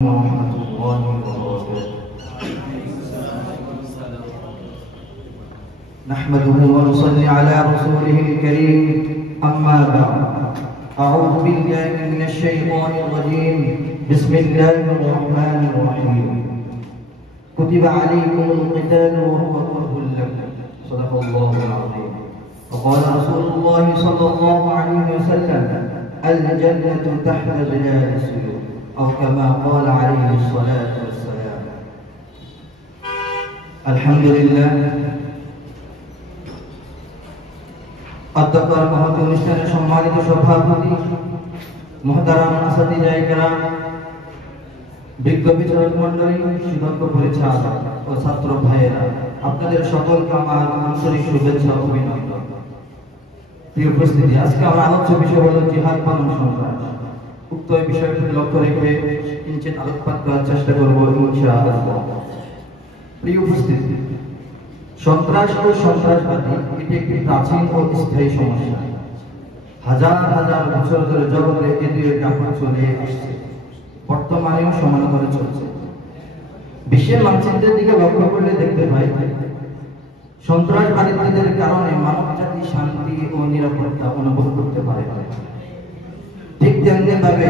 ورحمة الله وبركاته. نحمده ونصلي على رسوله الكريم. أما بعد، أعوذ بالله من الشيطان الرجيم. بسم الله الرحمن الرحيم. كتب عليكم القتال وهو كره لكم. صدق الله العظيم. وقال رسول الله صلى الله عليه وسلم: الجنة تحت ظلال السيوف، أو كما قال عليه الصلاة والسلام. الحمد لله. অধ্যক্ষর মহৎ অনুষ্ঠানে সম্মানিত সভাপতি মুহতারাম আসাতিজায়ে কেরাম, বিজ্ঞ বিচারক মণ্ডলী, সুদক্ষ পরিচালক ও ছাত্র ভাইয়েরা, আপনাদের সকলকে আমার আন্তরিক শুভেচ্ছা ও অভিনন্দন। প্রিয় উপস্থিতি, আজকে আমার আলোচ্য বিষয় হলো জিহাদ বনাম সন্ত্রাস। উক্ত বিষয়টি লক্ষ্য রেখে কিঞ্চিত আলোকপাত করার চেষ্টা করব ইনশাআল্লাহ। প্রিয় উপস্থিতি, সন্ত্রাস ও সন্ত্রাসবাদী এটি একটি প্রাচীন ও স্থায়ী সমস্যা। হাজার হাজার বছর ধরে জগতে এ দুই ব্যাপার চলে আসছে, বর্তমানেও সমানভাবে চলছে। বিশ্বের মানচিত্রের দিকে লক্ষ্য করলে দেখতে পাই, সন্ত্রাসবাদীদের কারণে মানবজাতি শান্তি ও নিরাপত্তা অনুভব করতে পারে। ঠিক তেমনিভাবে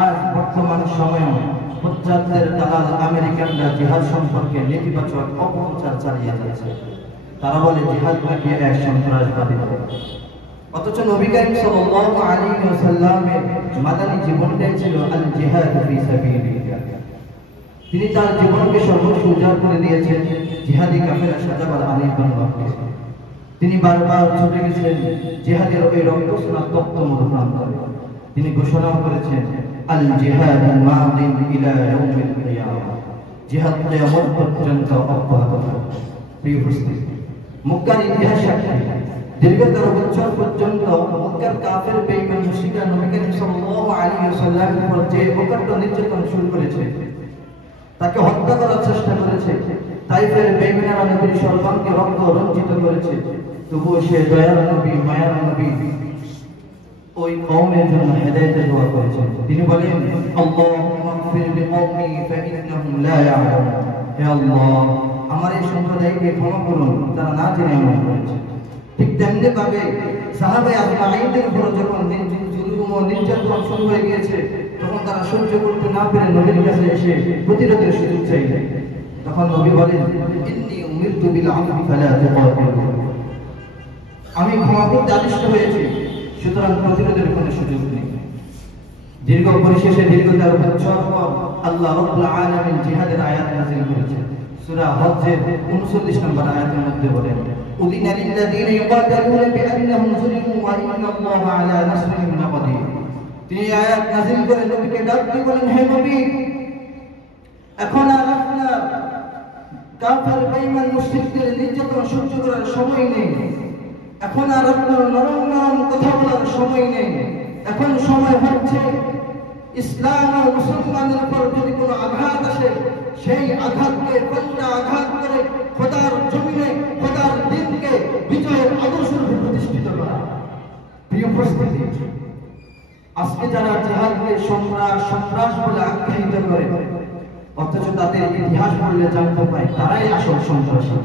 আজ বর্তমান সময়েও পশ্চাৎদের দালাল আমেরিকানরা জিহাদ সম্পর্কে নেতিবাচক অপপ্রচার চালিয়ে যাচ্ছে। তারা বলে জিহাদ নাকি এক সন্ত্রাসবাদী। অথচ নবী করিম সাল্লাল্লাহু আলাইহি ওয়াসাল্লামের মাদানী জীবনটাই ছিল আল জিহাদ ফি সাবিলিল্লাহ। তিনি তার জীবনকে সর্বস্ব উজাড় করে দিয়েছেন জিহাদি কাফেলা সাজাবার আলিবান লক্ষ্যে। তিনি বারবার ছুটে গেছেন জিহাদের ওই রক্তস্নাত তপ্তমূল প্রান্তরে। তিনি ঘোষণা করেছেন, আল জিহাদ মাদিন ইলা ইয়াউমিল কিয়ামা, জিহাদ কিয়ামত পর্যন্ত অব্যাহত থাকবে। প্রিয় উপস্থিতি, মক্কার ইতিহাস সাক্ষী, দীর্ঘতর বছর পর্যন্ত মক্কার কাফের বেঈমান মুশরিকরা নবী করিম সাল্লাল্লাহু আলাইহি ওয়াসাল্লামের উপর যে অকাট্য নির্যাতন শুরু করেছে, তাকে হত্যা করার চেষ্টা করেছে। তাইফের বেঈমানেরা নবীর সর্বাঙ্গে রক্ত রঞ্জিত করেছে, তবুও সে দয়ার নবী, মায়ার নবী ওই কওমের জন্য হেদায়েতের দোয়া করেছেন। তিনি বলেন, আল্লাহুম্মা গফির লিকওমি ফাইন্নাহুম লা ইয়ালামুন। হে আল্লাহ, আমার এই সম্প্রদায়কে ক্ষমা করুন, তারা না জেনে আমল করেছে। ঠিক তেমনি ভাবে সাহাবায়ে আজমাইনদের উপর যখন জুলুম ও নির্যাতন শুরু হয়ে গিয়েছে, তখন তারা সহ্য করতে না পেরে নবীর কাছে এসে প্রতিরোধের সুযোগ চাইলেন। তখন নবী বলেন, ইন্নী উমিরতু বিল আফwi ফালা তুকাতিলু, আমি ক্ষমা করতে আদিষ্ট হয়েছি, সুতরাং প্রতিরোধের কোনো সুযোগ নেই। দীর্ঘ পরিশেষে দীর্ঘ 13 বছর পর আল্লাহ রাব্বুল আলামিন জিহাদের আয়াত নাযিল করেছেন। সূরা হজ্জের 39 নম্বর আয়াতের মধ্যে বলেন, উযিনা লিল্লাযীনা ইউকাতালুনা বিআন্নাহুম যুলিমু ওয়া ইন্নাল্লাহা আলা নাসরিহিম লাকাদির। তিনি আয়াত নাযিল করে নবীকে ডাক দিয়ে বলেন, হে নবী, এখন আর আপনার কাফের বেঈমান মুশরিকদের নির্যাতন সহ্য করার সময় নেই। এখন আর আপনার নরম নরম কথা বলার সময় নেই। এখন সময় হচ্ছে ইসলাম ও মুসলমানদের উপর যদি কোনো আঘাত আসে, সেই আঘাতকে পাল্টা আঘাত করে খোদার জমিনে খোদার দ্বীনকে বিজয়ের আদর্শ রূপে প্রতিষ্ঠিত করা। প্রিয় উপস্থিতি, আজকে যারা জিহাদকে সন্ত্রাস বলে আখ্যায়িত করে, অথচ তাদের ইতিহাস পড়লে জানতে পাই তারাই আসল সন্ত্রাসী।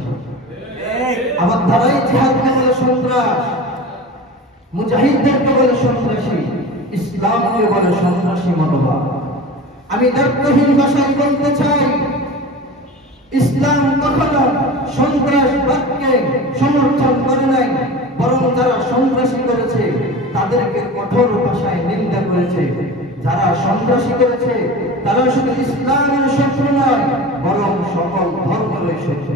আবার তারাই জিহাদকে বলে সন্ত্রাস, মুজাহিদদেরকে বলে সন্ত্রাসী, ইসলামকে বলে সন্ত্রাসী মনোভাব। আমি দায়িত্বহীন ভাষায় বলতে চাই, ইসলাম কখনো সন্ত্রাসবাদকে সমর্থন করে নাই, বরং যারা সন্ত্রাসী করেছে তাদেরকে কঠোর ভাষায় নিন্দা করেছে। যারা সন্ত্রাসী করেছে তারা শুধু ইসলামের শত্রু নয়, বরং সকল ধর্মের শত্রু।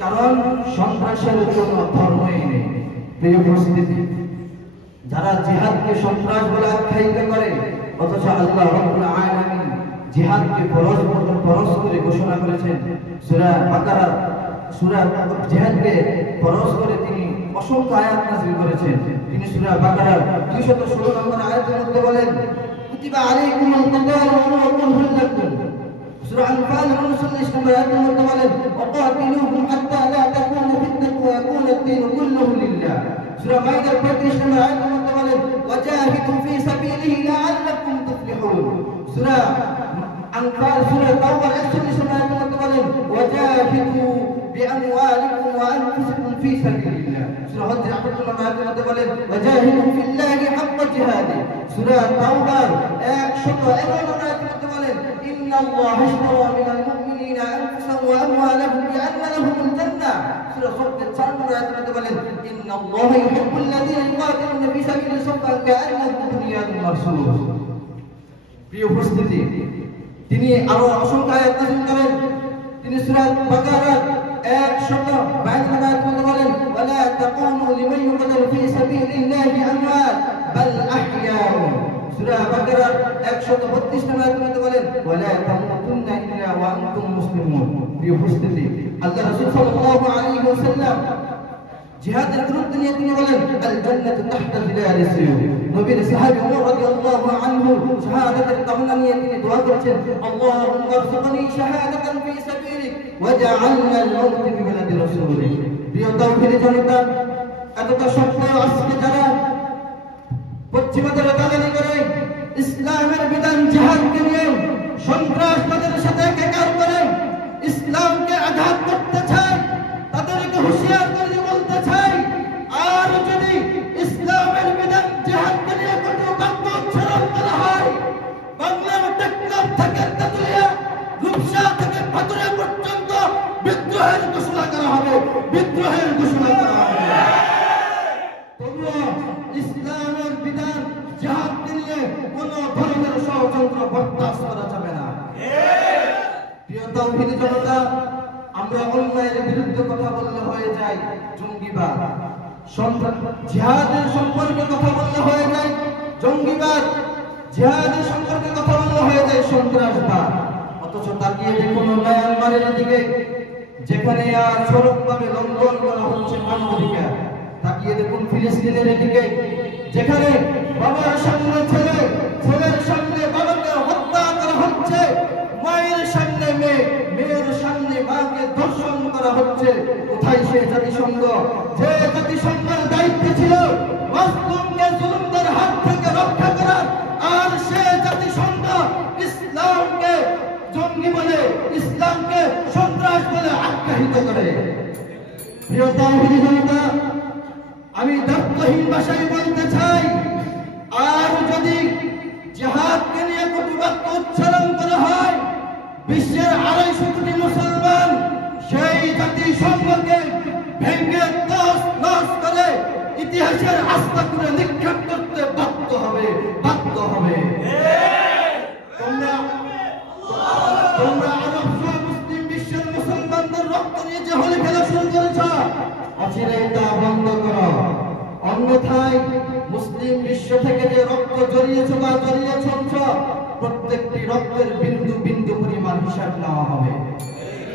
কারণ সন্ত্রাসের জন্য ধর্মই নেই। প্রিয় উপস্থিতি, যারা জিহাদকে সন্ত্রাস বলে আখ্যায়িত করে, অথচ আল্লাহ রাব্বুল আলামিন জিহাদকে ফরজ করে ঘোষণা করেছেন। সূরা বাকারা জিহাদকে ফরজ করে তিনি অসংখ্য আয়াত নাযিল করেছেন। তিনি সূরা বাকারার 216 নম্বর আয়াতের মধ্যে বলেন, কুতিবা আলাইকুমুল কিতালু ওয়া হুয়া কুরহুন লাকুম। সূরা আনফাল 39 নম্বর আয়াতের মধ্যে বলেন, ওয়াকাতিলুহুম হাত্তা লা তাকুনা ফিতনাতুন ওয়া ইয়াকুনা আদ-দীনু কুল্লুহু লিল্লাহ। সূরা মাইদার 35 নম্বর আয়াতের মধ্যে বলেন, ওয়াজাহিদু ফি সাবিলিহি লাআল্লাকুম তুফলিহুন। সূরা আনফাল সূরা তাওবার 41 আয়াতের মধ্যে বলেন ওয়াজাহিদু বিআমওয়ালিকুম ওয়া আনফুসিকুম ফি সাবিলিল্লাহ। সূরা হজ 58 আয়াতের মধ্যে বলেন ওয়াজাহিদু ফিল্লাহি হাক্কা জিহাদি। সূরা তাওবার 111 আয়াতের মধ্যে বলেন ইন্নাল্লাহা আশতারা মিনাল মুমিনিনা আনফুসাহুম ওয়া আমওয়ালাহুম বিআন্না লাহুমুল জান্নাহ। সূরা ফাত 4 আয়াতের মধ্যে বলেন ইন্নাল্লাহা ইউহিব্বুল লাযীনা ইউকাতিলুনা ফি সাবিলিহি সাফফান কাআন্নাহুম বুনিয়ানুম মারসুস। প্রিয় উপস্থিতি, তিনি আরো অসংখ্য আয়াত নাযিল করেন। তিনি সূরা বাকারার 122 আয়াত মধ্যে বলেন ওয়ালা তাকুনু লিমান ইউকাতালু ফি সাবিলিল্লাহি আমওয়াত বাল আহইয়াউ। সূরা বাকারার 132 আয়াত মধ্যে বলেন ওয়ালা তামুতুন্না ইল্লা ওয়া আনতুম মুসলিমুন। প্রিয় উপস্থিতি, আল্লাহ রাসূল সাল্লাল্লাহু আলাইহি ওয়াসাল্লাম জিহাদের গুরুত্ব নিয়ে তিনি বলেন আল জান্নাতু তাহতা জিলালিস সুয়ুর। নবীর সাহাবী ওমর রাদিয়াল্লাহু আনহু শাহাদাতের কামনা নিয়ে তিনি দোয়া করেছেন আল্লাহুম্মা রযুকনি শাহাদাতান ফি সাবিলিক ওয়াজআলনা আল-মাউত বিবালাদি রাসূলিক। প্রিয় তাওহীদি জনতা, এতটা সত্ত্বেও আজকে যারা পশ্চিমাদের দালালি করে ইসলামের বিধান জিহাদকে নিয়ে সন্ত্রাসবাদের সাথে একাকার করে ইসলামকে আঘাত করতে চায়, তাদেরকে হুঁশিয়ার করে বলতে চাই আর যদি ইসলামের বিধান জিহাদকে নিয়ে কোনো বাক্য উচ্চারণ করা হয়, বাংলার টেকনাফ থেকে তেতুলিয়া রূপসা থেকে পাথুরিয়া পর্যন্ত বিদ্রোহের ঘোষণা করা হবে, বিদ্রোহের ঘোষণা করা হবে। তবুও ইসলামের বিধান জিহাদকে নিয়ে কোনো ধরনের ষড়যন্ত্র বরদাস্ত করা যাবে না। প্রিয় তাওহীদি জনতা, আমরা অন্যায়ের বিরুদ্ধে কথা বললে হয়ে যায় জঙ্গিবাদ, জিহাদের সম্পর্কে কথা বললে হয়ে যায় জঙ্গিবাদ, জিহাদের সম্পর্কে কথা বললে হয়ে যায় সন্ত্রাসবাদ। অথচ তাকিয়ে দেখুন মায়ানমারের দিকে, যেখানে আর সড়কভাবে লঙ্ঘন করা হচ্ছে মানবাধিকার। তাকিয়ে দেখুন ফিলিস্তিনের দিকে, যেখানে বাবার সামনে ছেলে, ছেলের সামনে বাবাকে হত্যা করা হচ্ছে, মায়ের সামনে মেয়ে, মেয়ের সামনে মাকে ধর্ষণ করা হচ্ছে। কোথায় সে জাতিসংঘ, যে জাতিসংঘের দায়িত্ব ছিল মাজলুমকে জুলুমদের হাত থেকে রক্ষা করা, আর সে জাতিসংঘ ইসলামকে জঙ্গি বলে, ইসলামকে সন্ত্রাস বলে আখ্যায়িত করে। প্রিয় তাওহীদি জনতা, আমি দায়িত্বহীন ভাষায় বলতে চাই, আর যদি জিহাদকে নিয়ে কটু বাক্য উচ্চারণ করা হয়, বিশ্বের 250 কোটি মুসলমান সেই জাতিসংঘকে ভেঙে তছনছ করে ইতিহাসের আস্থা করে নিক্ষেপ করতে বাধ্য হবে, বাধ্য হবে। তোমরা আরব সহ মুসলিম বিশ্বের মুসলমানদের রক্ত নিয়ে যে হোলি খেলা শুরু করেছ, অচিরেই তা বন্ধ করো। অন্যথায় মুসলিম বিশ্ব থেকে যে রক্ত জড়িয়েছ বা জড়িয়ে চলছ, প্রত্যেকটি রক্তের বিন্দু বিন্দু পরিমাণ হিসাব নেওয়া হবে।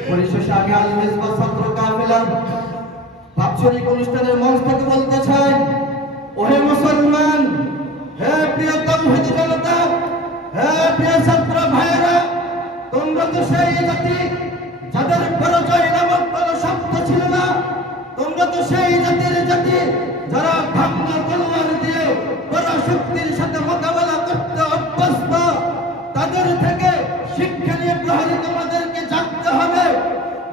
পরিশেষে আমি আল মিসবাহ ছাত্র কাফেলা বাৎসরিক অনুষ্ঠানের মঞ্চ থেকে বলতে চাই, ওহে মুসলমান, হে প্রিয় তাওহীদি জনতা, হে প্রিয় ছাত্র ভাইয়েরা, তোমরা তো সেই জাতি যাদের পরাজয় নামক কোনো শব্দ ছিল না। তোমরা তো সেই জাতির জাতি যারা ভাঙ্গা তলোয়ার দিয়ে পরাশক্তির সাথে মোকাবেলা করতে অভ্যস্ত। তাদের থেকে শিক্ষা নিয়ে প্রহরী তোমাদেরকে জানতে হবে।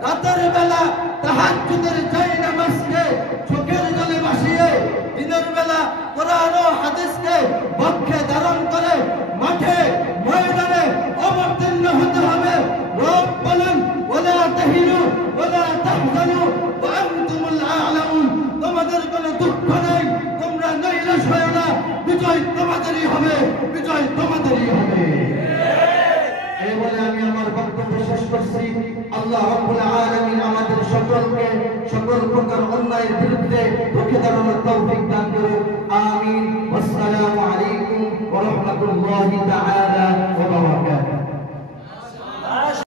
রাতের বেলা তাহাজ্জুদের জায়নামাজকে চোখের জলে ভাসিয়ে, দিনের বেলা কোরআন ও হাদিসকে বক্ষে ধারণ করে মাঠে ময়দানে অবতীর্ণ হতে হবে। রব বলেন ওয়ালা তাহিনু ওয়ালা তাহজানু ওয়া আনতুমুল আ'লাউন। তোমাদের কোনো দুঃখ নেই, তোমরা নৈরাশ হয় না, বিজয় তোমাদেরই হবে, বিজয় তোমাদেরই হবে। এই বলে আমি আমার বক্তব্য শেষ করছি। আল্লাহ রাব্বুল আলামিন আমাদের সকলকে সকল প্রকার অন্যায়ের বিরুদ্ধে রুখে দাঁড়ানোর তৌফিক দান করুন। আমিন। আসসালামু আলাইকুম ওয়া রাহমাতুল্লাহি তাআলা।